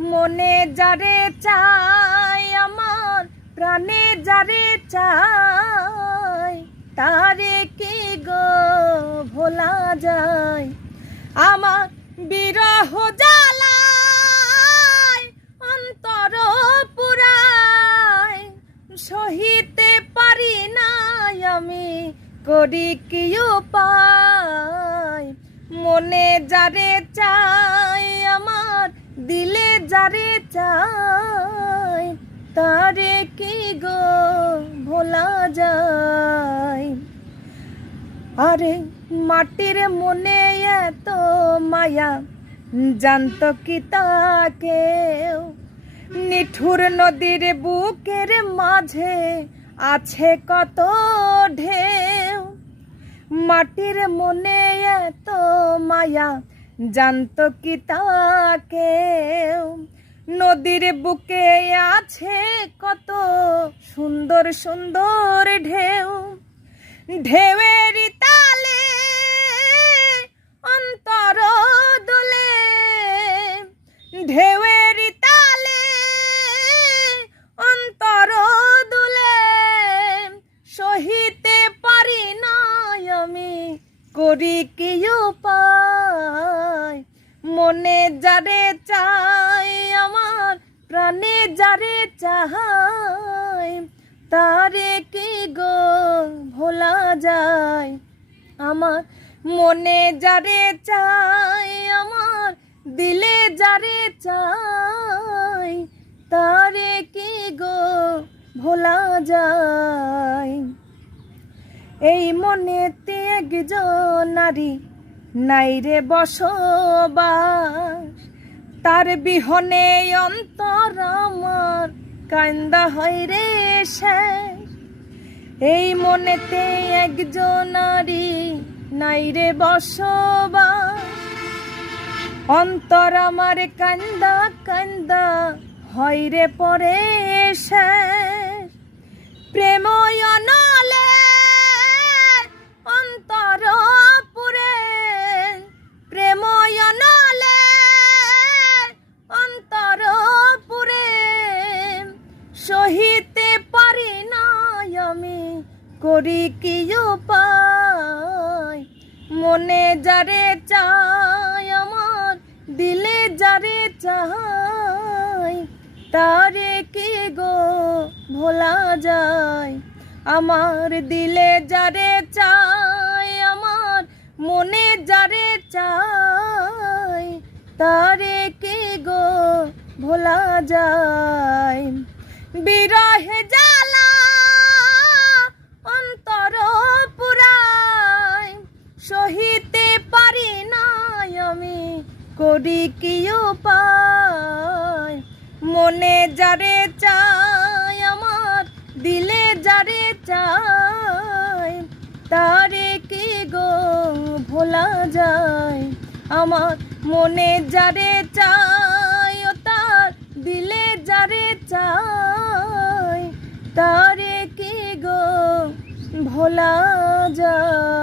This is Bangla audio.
মনে যারে চাই আমার প্রাণে যারে চাই তারে কি গো ভোলা যায়? আমার বিরহ জ্বালায়, অন্তর পুরায়, সহিতে পারি নাই আমি, করি কি উপায়? মনে যারে চাই দিলে যারে চাই তারে কি গো ভোলা যায়? আরে মাটির মনে এত মায়া, জানত কি তাকেও নিঠুর নদীর বুকের মাঝে আছে কত ঢেউ। মাটির মনে এত মায়া জানত কি তাকেও নদীর বুকে আছে কত সুন্দর সুন্দর ঢেউ। ঢেউয়ের তালে অন্তর দোলে। ঢেউয়ের তালে অন্তর দোলে। সহিতে পারি না আমি, করি কি উপায়? যারে চাই আমার প্রাণে যারে চাহাই তারে কি গো ভোলা যায়? আমার মনে যারে চাই আমার দিলে যারে চাই তারে কি গো ভোলা যায়? এই মনেতে একজন নারী নাই রে বসবাস। তার বিহনে অন্তর আমার কান্দা হয় রে শেষ। এই মনেতে একজন নারী নাই বসবাস। অন্তর আমার কান্দা কান্দা হয় রে পরে শেষ। প্রেম করি কি মনে যারে চাই আমার দিলে যারে চাই তারে কি গো ভোলা যায়? আমার দিলে যারে চাই আমার মনে যারে চাই তারে কি গো ভোলা যায়? বিরহে জ্বালা করি কি উপায় মনে যারে চাই আমার দিলে যারে চাই তারে কি গো ভোলা যায়? আমার মনে যারে চাই ও তার দিলে যারে চাই তারে কি গো ভোলা যায়?